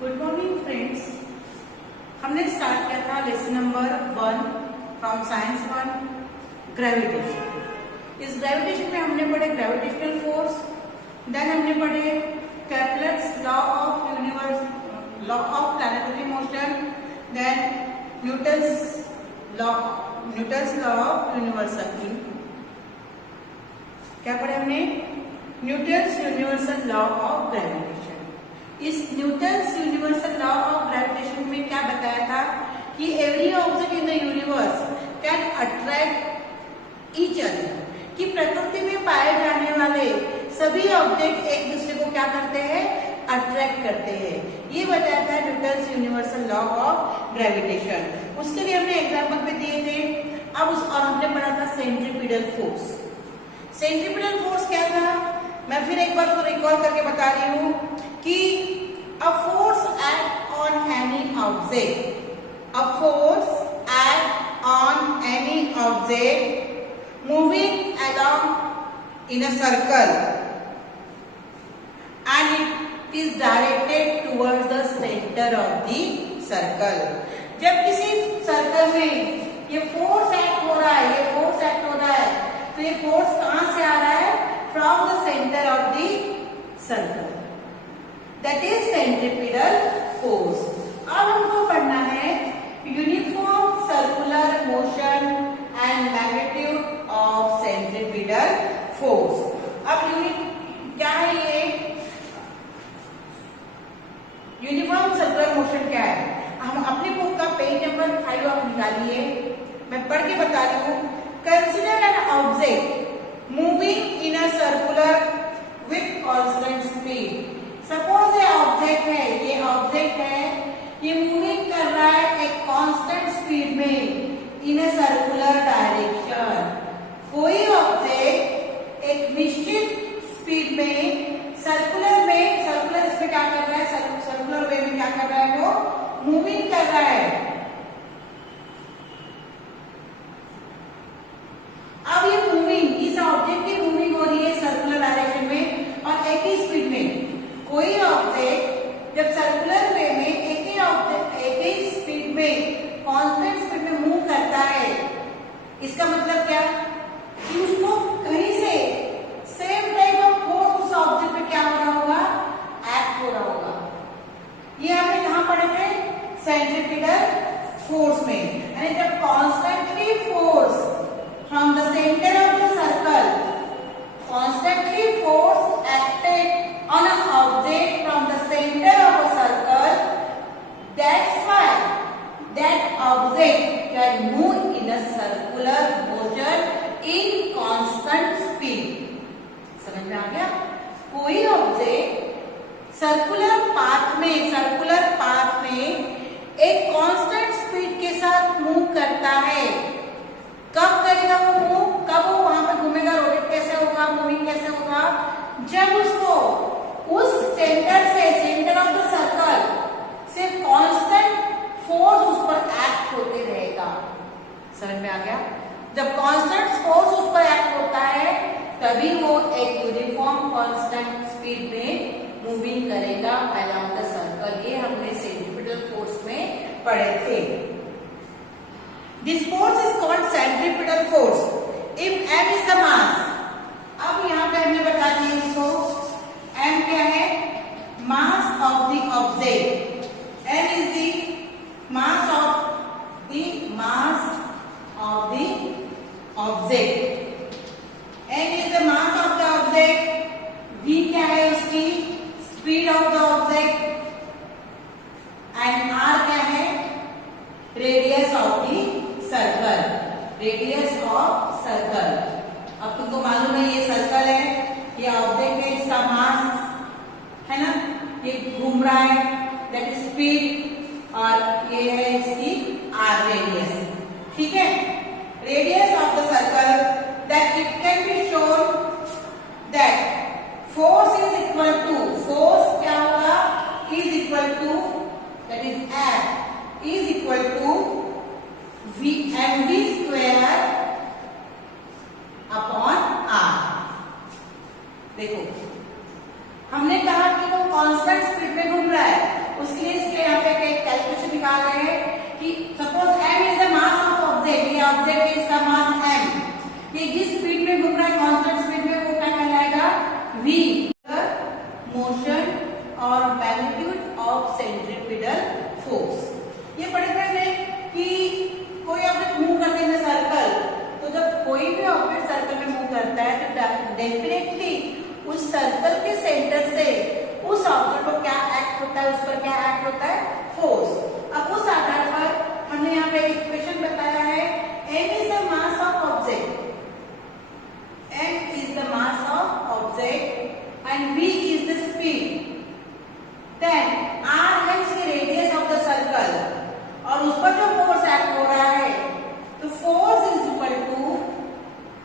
Good morning friends. हमने start किया था lesson number 1 from science 1 gravitation. इस ग्रेविटेशन में हमने पढ़े ग्रेविटेशनल फोर्स, देन हमने पढ़े Kepler's law of universe, law of planetary motion, then Newton's law of universal. क्या पढ़े हमने? Newton's universal law of gravitation. इस Newton's universal law of gravitation में क्या बताया था कि every object in the universe can attract each other, कि प्रकृति में पाए जाने वाले सभी ऑब्जेक्ट एक दूसरे को क्या करते हैं? अट्रैक्ट करते हैं। ये बताया था Newton's universal law of gravitation. उसके लिए हमने एग्जाम्पल पे दिए थे। अब और हमने पढ़ा था सेंट्रीपिटल फोर्स। सेंट्रीपिटल फोर्स क्या था? मैं फिर एक बार रिकॉल करके बता रही हूँ कि a force act on any object moving along in a circle and it is directed towards the center of the circle। जब किसी सर्कल में ये फोर्स एक्ट हो रहा है, तो ये फोर्स कहां से आ रहा है? From the centre of the circle, that is centripetal force. अब हमको पढ़ना है uniform circular motion and magnitude of centripetal force. अब क्या है ये यूनिफॉर्म सर्कुलर मोशन? क्या है? हम अपनी बुक का पेज नंबर 5 आप निकालिए, मैं पढ़ के बता रही हूँ। Consider an object moving in a circular with constant speed. Suppose ये ऑब्जेक्ट है, ये मूविंग कर रहा है एक कांस्टेंट स्पीड में इन अ सर्कुलर डायरेक्शन। कोई ऑब्जेक्ट एक निश्चित स्पीड में सर्कुलर इसमें क्या कर रहा है? सर्कुलर वे में क्या कर रहा है? वो मूविंग कर रहा है। अब ये मूविंग, इस ऑब्जेक्ट की मूविंग हो रही है सर्कुलर डायरेक्शन में और एक ही स्पीड में। कोई ऑब्जेक्ट जब सर्कुलर वे में एक ही स्पीड में कांस्टेंट स्पीड में मूव करता है, इसका मतलब क्या? कि उसको कहीं से सेम टाइप ऑफ फोर्स उस ऑब्जेक्ट पे क्या हो रहा होगा? एक्ट हो रहा होगा। ये हमने कहां पढ़े थे? सेंट्रीपिटल फोर्स में। यानी जब constantly force from the centre of the circle, constantly force acted on an object from the center of a circle, that's why that object can move in a circular motion in constant speed। समझ में आ गया? कोई object circular path में एक constant speed के साथ move करता है। कब करेगा वो मूव? कब वो वहां पर घूमेगा? रोटेट कैसे होगा? मूविंग कैसे होगा? जब उसको उस सेंटर ऑफ द सर्कल से कांस्टेंट फोर्स उस पर एक्ट होते रहेगा। समझ में आ गया? जब कांस्टेंट फोर्स उस पर एक्ट होता है तभी वो एक यूनिफॉर्म कांस्टेंट स्पीड में मूविंग करेगा अराउंड द सर्कल। ये हमने सेंट्रीपिटल फोर्स में पढ़े थे। This force is called centripetal force if m is the मास। अब यहाँ पे हमने बता दिया इसको, m क्या है? Mass of the object. m is the mass of the object. m is the mass of the object. v क्या है? उसकी speed of the object. And r क्या है? Radius of the circle. Radius of circle. अब तुमको मालूम है ये सर्कल है, ये ऑब्जेक्ट है, इसका मास है ना, ये घूम रहा है, दैट इज स्पीड, और ये है इसकी आर रेडियस। ठीक है? Radius of the circle, that it can be shown that force is equal to, force क्या होगा? Is equal to, that is F is equal to mv square upon r। देखो हमने कहा कि वो कांस्टेंट स्पीड में घूम रहा है, उसके लिए इसके यहाँ पे एक कैलकुलेशन निकाल रहे हैं कि suppose m is the mass of object, ये ऑब्जेक्ट है, इसका मास m, ये जिस स्पीड में घूम रहा है कांस्टेंट स्पीड में, वो क्या कहलाएगा v, मोशन और मैग्नीट्यूड ऑफ सेंट्रीपिटल फोर्स। ये पढ़े थे हमने कि कोई ऑब्जेक्ट मूव करते हैं सर्कल, तो जब कोई भी ऑब्जेक्ट सर्कल में मूव करता है तो डेफिनेटली उस सर्कल के सेंटर से उस ऑब्जेक्ट को क्या एक्ट होता है, उस पर क्या एक्ट होता है, फोर्स। अब उस आधार पर हमने यहाँ पे एक इक्वेशन बताया है, m is the mass of object, m is the mass of object and v is the speed, then r है इसकी रेडियस ऑफ द सर्कल, और उस पर जो फोर्स एक्ट हो रहा है, तो force is equal to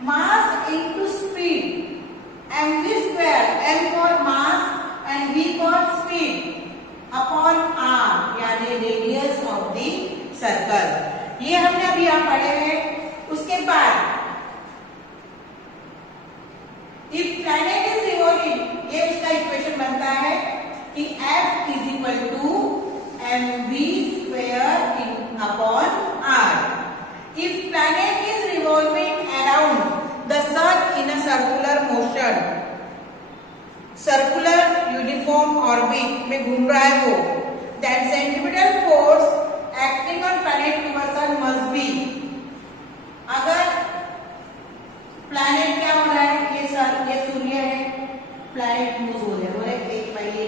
mass into speed, mv square, m for mass and v for speed upon r, यानी रेडियस ऑफ द सर्कल। ये हमने अभी यहाँ पढ़े हैं। उसके बाद इफ प्लैनेट इज रिवॉल्विंग, ये उसका इक्वेशन बनता है कि f is equal to mv square upon r। If planet is revolving around the sun in a circular motion, circular uniform orbit में घूम रहा है वो, then centripetal force acting on planet towards sun must be, अगर planet क्या हो रहा है, ये सन, ये सूर्य है, planet मूव हो रहे हैं, एक पहले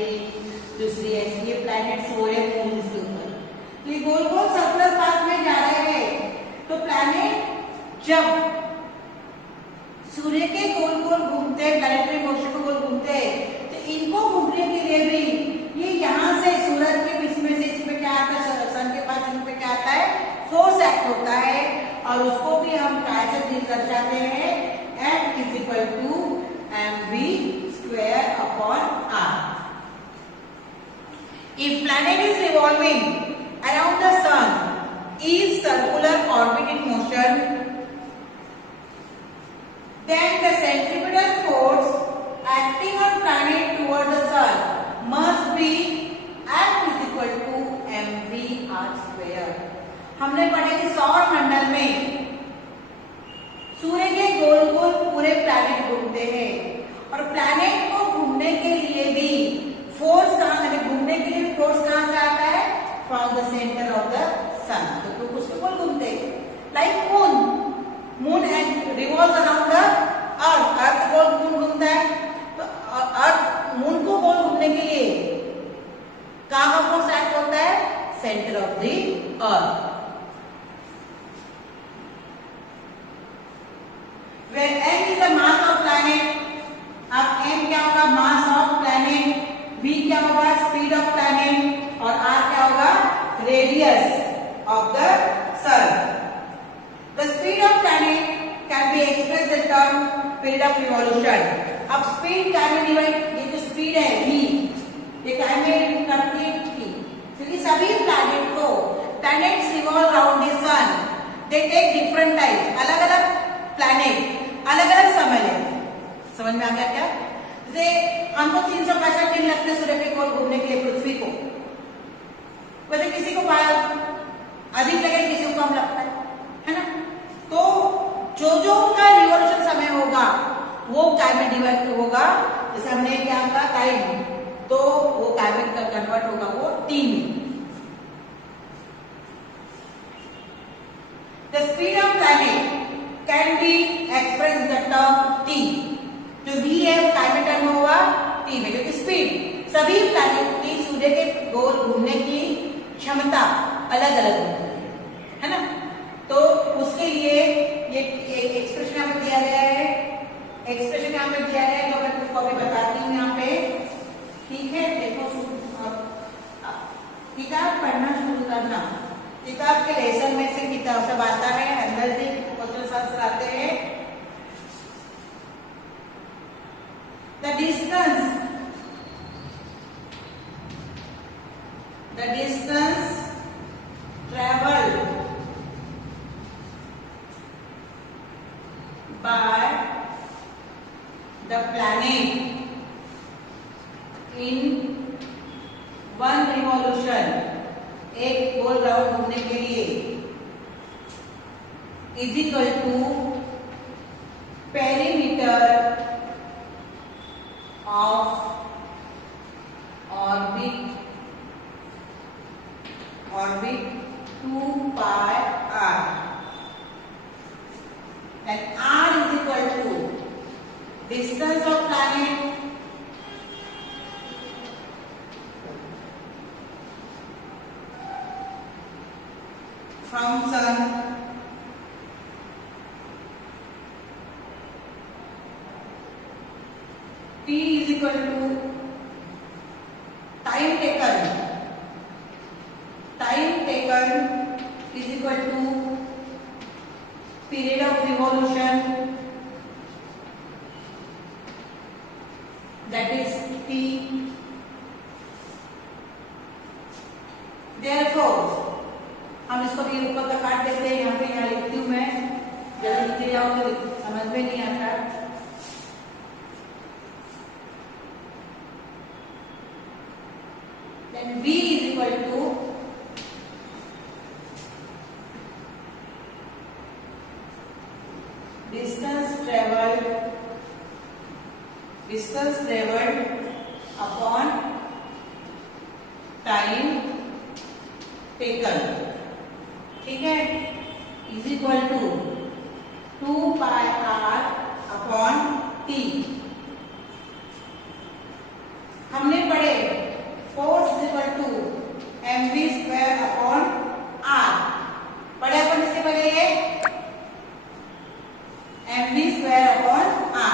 दूसरी ऐसी, ये planets हो रहे हैं मून के ऊपर, तो ये गोल गोल सर्कुलर पाथ में जा रहे हैं। तो प्लैनेट जब सूर्य के गोल गोल घूमते हैं, प्लैनेटरी मोशन को गोल घूमते हैं, तो इनको घूमने के लिए भी ये यहाँ से सूरज के बीच में से इसमें क्या आता है, सन के पास इन पे क्या आता है, फोर्स एक्ट होता है, और उसको भी हम कैसे दर्शाते हैं, F is equal to mv square upon r। If planet is revolving around the sun, is circular orbit in motion, then the centripetal force acting on planet toward the sun must be F is equal to mv r square। हमने पढ़े कि सौर मंडल में सूर्य के गोल गोल पूरे planet घूमते हैं, और प्लैनेट को घूमने के लिए भी फोर्स कहाँ, घूमने के लिए फोर्स कहाँ से आता है, from the centre of the sun. तो उसके गोल घूमते like moon, moon and revolves around the earth, earth गोल मून घूमता है, तो अर्थ मून को गोल घूमने के लिए कहाँ का फोर्स एक्ट होता है, centre of the earth. Where m is the mass of planet, अब m क्या होगा, मास ऑफ प्लैनेट, v क्या होगा, स्पीड ऑफ प्लैनेट, और r क्या होगा, radius of the sun. The speed of planet can be expressed in term period of revolution. अब speed क्या में डिवाइड, ये जो speed है v, ये क्या में करती है t, क्योंकि सभी planet को, planets revolve around the sun, they take different time, अलग अलग planet अलग अलग समय लेते हैं। समझ में आ गया क्या? जैसे हमको 365 दिन लगते हैं सूर्य के गोल घूमने के लिए पृथ्वी को, वैसे किसी को अधिक लगे, किसी को कम लगता है ना। तो जो जो उनका रिवॉल्यूशन समय होगा वो टाइम में डिवाइड होगा, जैसे हमने क्या कहा टाइम, तो वो टाइम में कन्वर्ट होगा वो टी में। The speed of planet can be express in the term T, जो v है वो टाइम में टर्म होगा टी में, क्योंकि स्पीड सभी प्लैनेट की सूर्य के गोल घूमने की क्षमता अलग अलग होती है ना। तो उसके लिए ये एक एक्सप्रेशन यहाँ पे दिया गया है, एक्सप्रेशन यहाँ पे दिया गया है, जो मैं तुमको अभी बताती हूँ यहाँ पे, ठीक है। देखो किताब पढ़ना शुरू करना, किताब के लेसन में से किताब सब आता है, अंदर से क्वेश्चन आंसर आते हैं। The distance traveled by the planet in one revolution revolution, एक गोल राउंड घूमने के लिए, is equal to perimeter of orbit 2 pi r, and r is equal to distance of planet from sun, t is equal to time taken is equal to period of revolution, that is t. Therefore हम इसको भी ऊपर का काट देते हैं, यहाँ पे यहाँ लिखती हूँ मैं, जल्दी लिखते जाओगे समझ में नहीं आता। Then v is equal to distance traveled upon time taken, ठीक है, is equal to 2 pi r upon t। हमने पढ़े force is equal to mv square upon r, पढ़े अपन इससे पहले ये mv square upon r,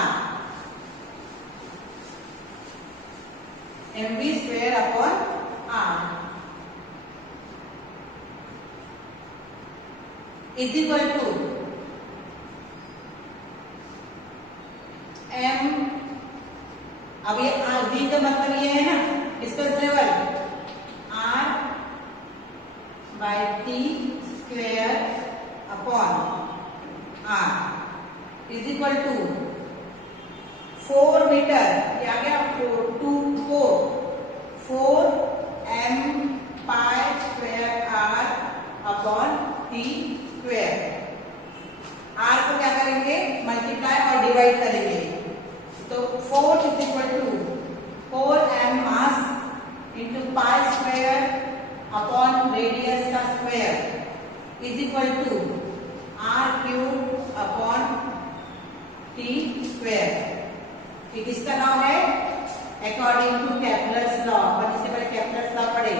mv square upon r is equal to m, अब ये v का मतलब ये है ना distance level, r by t square upon r is equal to 4 metre, ये आ गया 4 m pi square r upon t square. r को क्या करेंगे, मल्टीप्लाई और डिवाइड करेंगे, तो 4 is equal to 4m mass into pi square upon radius का square is equal to r cube upon t square. ये किसका लॉ है, अकॉर्डिंग टू केपलर्स लॉ, अपन इससे पहले केपलर्स लॉ पढ़े,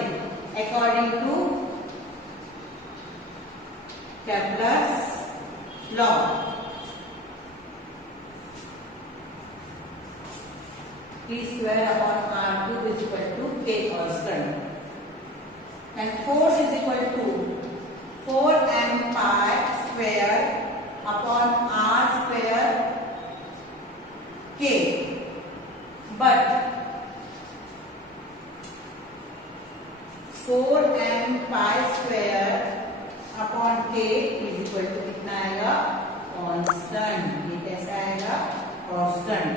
according to Kepler's law t square upon r2 is equal to k constant, and force is equal to 4m pi square upon r square k, but 4m pi square upon k is equal to कितना आएगा, constant. ये कैसा आएगा, constant.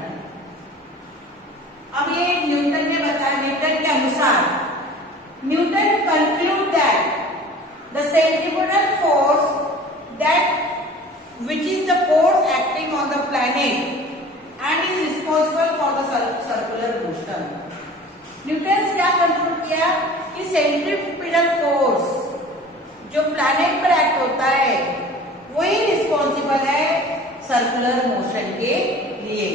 अब ये Newton ने बताया, Newton के अनुसार Newton conclude that the centrifugal force that which is the force acting on the planet and is responsible for the circular motion. Newton क्या कंक्लूड किया कि सेंट्रीफ्यूगल फोर्स जो प्लैनेट पर एक्ट होता है वही रिस्पॉन्सिबल है सर्कुलर मोशन के लिए,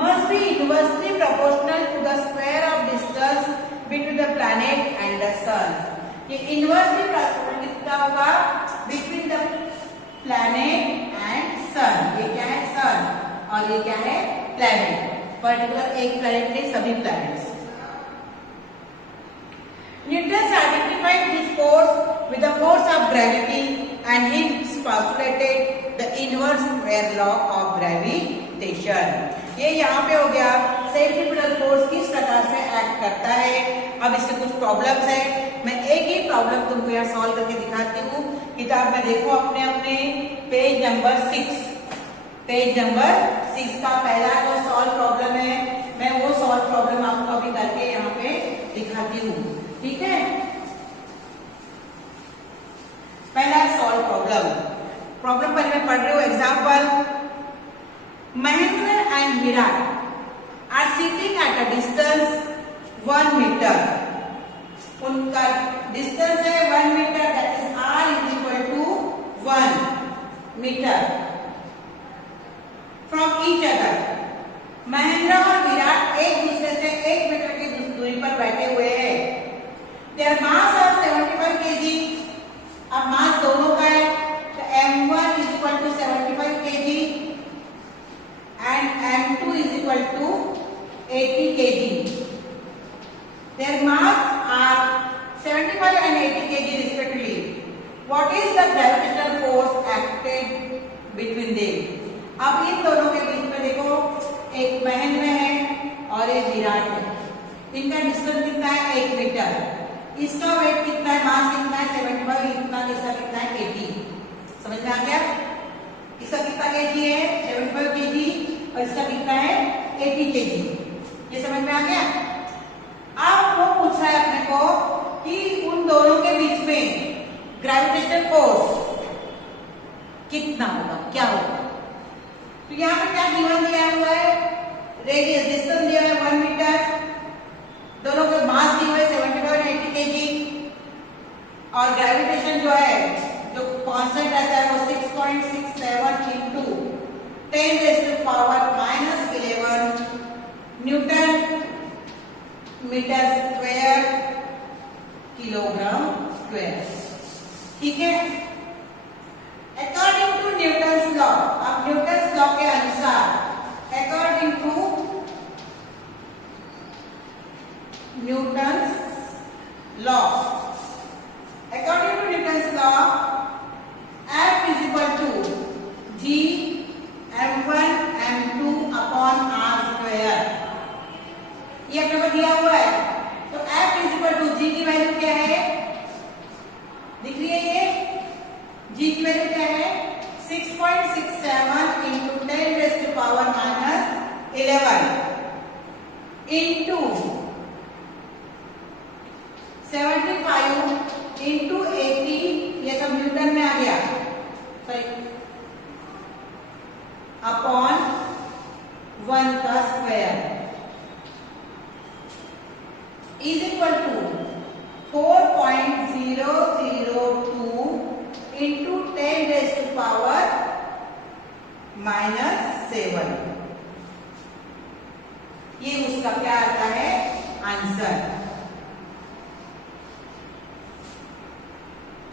must be inversely proportional to the square of distance between the planet and the sun. ये इनवर्सली प्रोपोर्शनल कितना होगा, बिटवीन द प्लैनेट एंड सन। ये क्या है, सन, और ये क्या है, प्लैनेट, पर्टिकुलर एक प्लैनेट नहीं, सभी planets. Newton identified this force with the force of gravity and he postulated the inverse square law of gravitation। ये यहाँ पे हो गया सेंट्रीफ्यूगल फोर्स किस प्रकार से एक्ट करता है। अब इसके कुछ प्रॉब्लम्स है, मैं एक ही प्रॉब्लम तुमको यहाँ सॉल्व करके दिखाती हूँ। किताब में देखो अपने पेज नंबर 6, पेज नंबर 6 का पहला जो सॉल्व प्रॉब्लम है, मैं वो सॉल्व प्रॉब्लम आपको अभी करके यहाँ पे दिखाती हूँ। ठीक है। पहला सॉल्व प्रॉब्लम पहले मैं पढ़ रही हूँ। Example, Mahendra and Virat are sitting at a distance 1 metre. उनका डिस्टेंस है 1 metre, that is r is equal to 1 metre from each other. Mahendra और विराट एक दूसरे से 1 मीटर की दूरी पर बैठे हुए हैं। There mass are 75 kg। अब मास दोनों का है तो m1 is equal to 75 kg and m2 is equal to 80 kg। Their mass are 75 and 80 kg respectively. What is the gravitational force acted between them? अब इन दोनों के बीच में देखो, एक महेंद्र है और एक विराट है। इनका डिस्टेंस कितना है 1 मीटर। इसका वेट कितना है, मास कितना है 75, इतना इसका कितना है 80। समझ में आ गया? इसका कितना केजी है 75 केजी और इसका कितना है 80 केजी। ये समझ में आ गया? अब वो पूछ रहा है अपने को कि उन दोनों के बीच में ग्रेविटेशनल फोर्स कितना होगा, क्या होगा। तो यहाँ पे क्या गिवन दिया हुआ है, रेडियस डिस्टेंस दिया है 1 मीटर, दोनों के मास दिए हुए 75 और 80 केजी और ग्रेविटेशन जो है जो कांस्टेंट रहता है वो 6.67 into 10⁻⁻11 newton metre square kilogram square. ठीक है। अकॉर्डिंग टू न्यूटन्स लॉ, अब न्यूटन्स लॉ के अनुसार, according to Newton's law, according to Newton's law, F is equal to G m1 m2 upon r square. ये अपने को दिया हुआ है तो F is equal to G की वैल्यू क्या है, दिख रही है ये, G की वैल्यू क्या है 6.67 इंटू 10⁻⁻11 इंटू 75 इंटू 80, ये सब न्यूटन में आ गया, सॉरी अपॉन 1 का square is equal to 4.002 into 10⁻⁻7। ये उसका क्या आता है आंसर,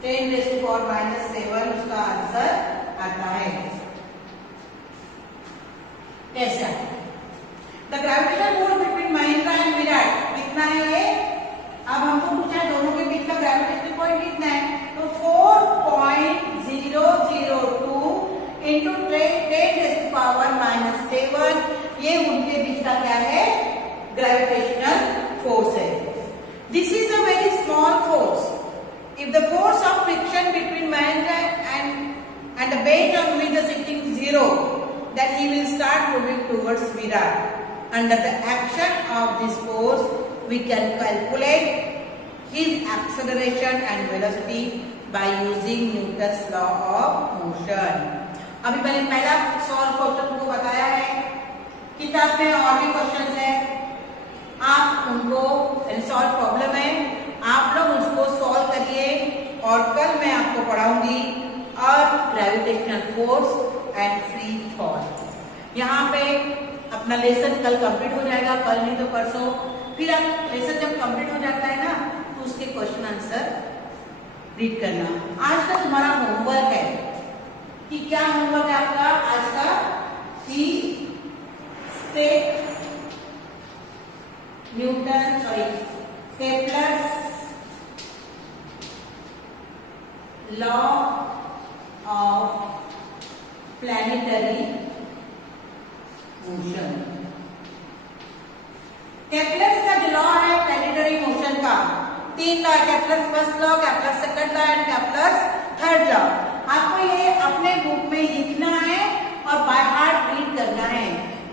10⁻⁻7 उसका आंसर आता है। कैसा? The gravitational force between Mahendra and Virat कितना है ये, अब हमको पूछा है दोनों के बीच का ग्रेविटेशनल पॉइंट कितना है, तो 4.002 इंटू 10⁻⁻7, ये उनके बीच का क्या है ग्रेविटेशनल फोर्स है। This is a very small force. If the force of friction between Mahendra and the bench on which the sitting zero, then he will start moving towards Virat. Under the action of this force, we can calculate his acceleration and velocity by using Newton's law of motion. अभी मैंने पहला solve question को बताया है, किताब में और भी क्वेश्चंस है, आप उनको सॉल्व प्रॉब्लम है, आप लोग उसको सॉल्व करिए और कल मैं आपको पढ़ाऊंगी earth gravitational force and free fall. यहाँ पे अपना लेसन कल कंप्लीट हो जाएगा, कल नहीं तो परसों। फिर आप लेसन जब कंप्लीट हो जाता है ना तो उसके क्वेश्चन आंसर रीड करना। आज का तुम्हारा होमवर्क है कि क्या होमवर्क है आपका आज का, कि state Newton Kepler's law of planetary motion. Kepler's का जो लॉ है प्लैनेटरी मोशन का, 3 लॉ है, Kepler's first law, Kepler's second law and Kepler's third law. आपको ये अपने बुक में लिखना है और बाय हार्ट रीड करना है।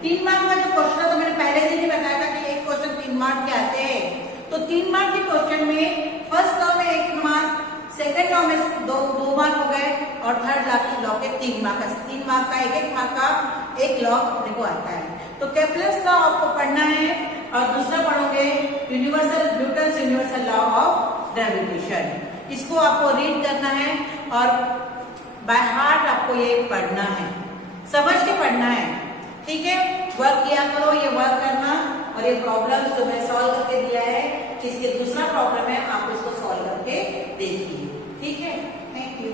3 मार्क का जो क्वेश्चन है तो मैंने पहले दिन ही बताया था कि एक क्वेश्चन 3 मार्क के आते हैं, तो तो 3 मार्क के क्वेश्चन में फर्स्ट लॉ में 1 मार्क, सेकंड लॉ में 2 मार्क हो गए और थर्ड लॉ के 3 मार्क का 1 मार्क का एक लॉ अपने को आता है। तो केप्लर्स लॉ आपको पढ़ना है और दूसरा पढ़ोगे Newton's universal law of gravitation. इसको आपको रीड करना है और बाय हार्ट आपको ये पढ़ना है, समझ के पढ़ना है, ठीक है। वर्क किया करो, ये वर्क करना और ये प्रॉब्लम जो मैं सॉल्व करके दिया है, इसके दूसरा प्रॉब्लम है, आप इसको सॉल्व करके देखिए, ठीक है। Thank you.